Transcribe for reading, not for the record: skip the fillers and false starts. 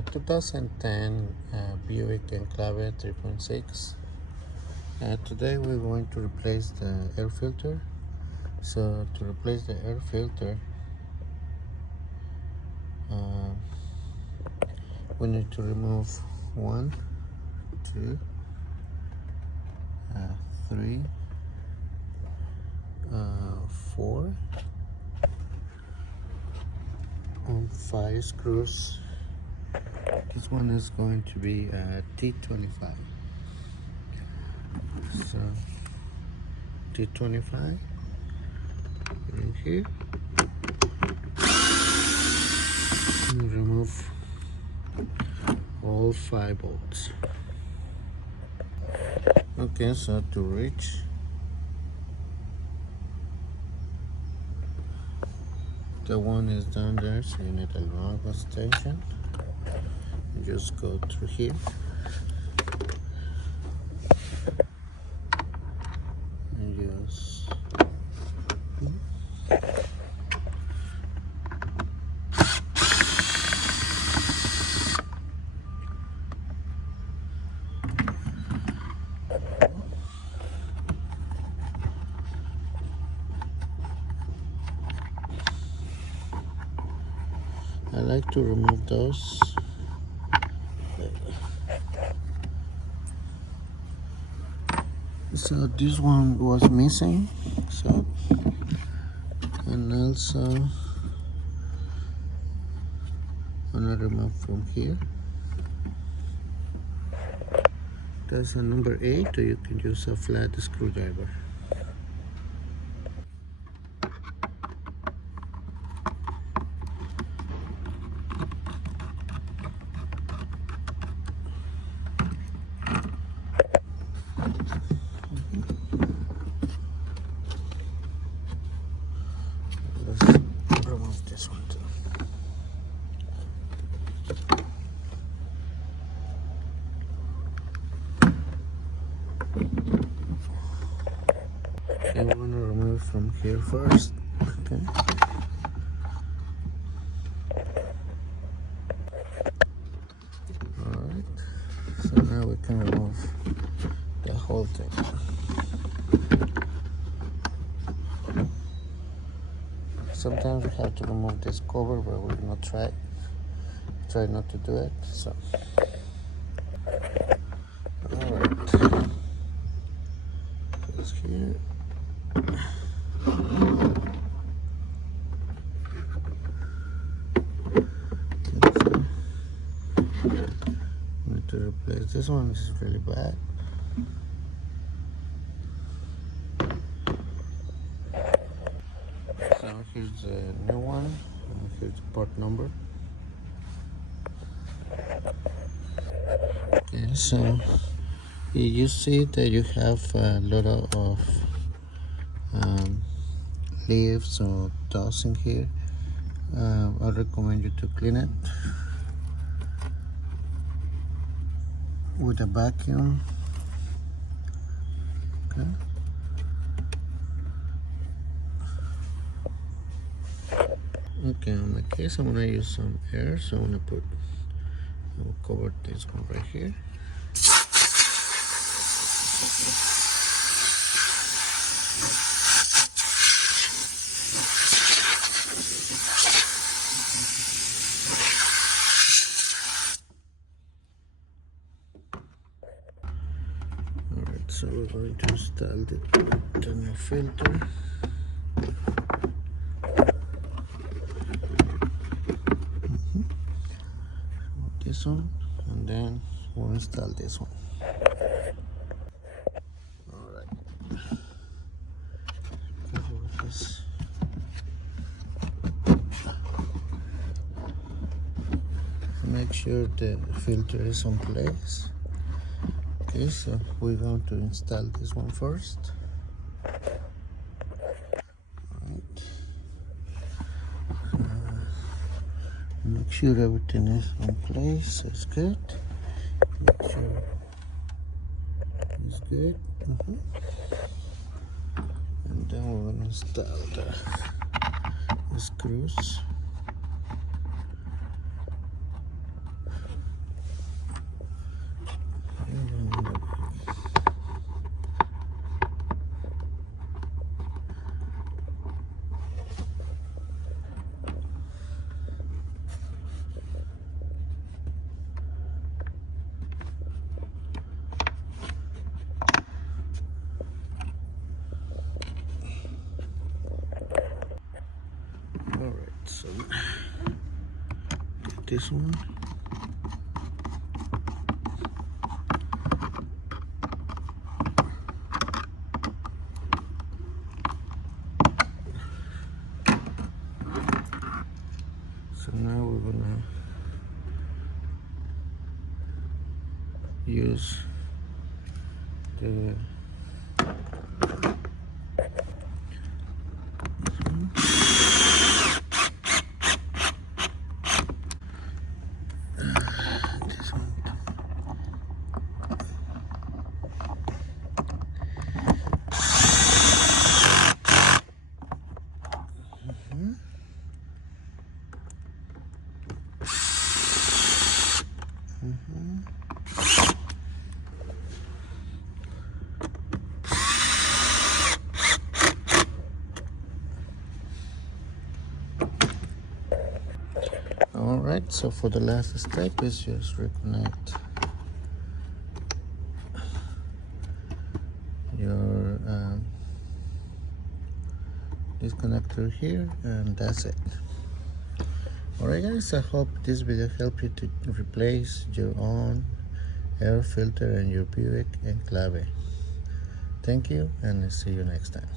2010 Buick Enclave 3.6. Today we're going to replace the air filter. So to replace the air filter, we need to remove 1, 2, 3, 4, and 5 screws. This one is going to be T25. So T25 in here, and remove all 5 bolts. Okay, so to reach the one is down there, so you need a long extension. You just go through here and just I like to remove those. So this one was missing, so, and also I'm gonna remove from here. That's a number 8, or you can use a flat screwdriver. Let's remove this one too. Okay, we want to remove from here first. Okay. Alright, so now we can remove the whole thing. Sometimes we have to remove this cover, but we're gonna try not to do it. So, alright, just here. Need to replace this one. This is really bad. So here's the new one, and here's the part number. Okay, so you see that you have a lot of leaves or dust in here. I recommend you to clean it with a vacuum. Okay. Okay, in my case, I'm gonna use some air, so I will cover this one right here. Alright, so we're going to install the new filter. This one, and then we'll install this one. Alright, make sure the filter is in place. Okay, so we're going to install this one first. Make sure everything is in place. It's good. Make sure it's good. And then we're going to install the screws. this one. So now we're gonna use the this one. Alright, so for the last step is just reconnect your this connector here, and that's it. Alright guys, I hope this video helped you to replace your own air filter in your Buick Enclave. Thank you, and see you next time.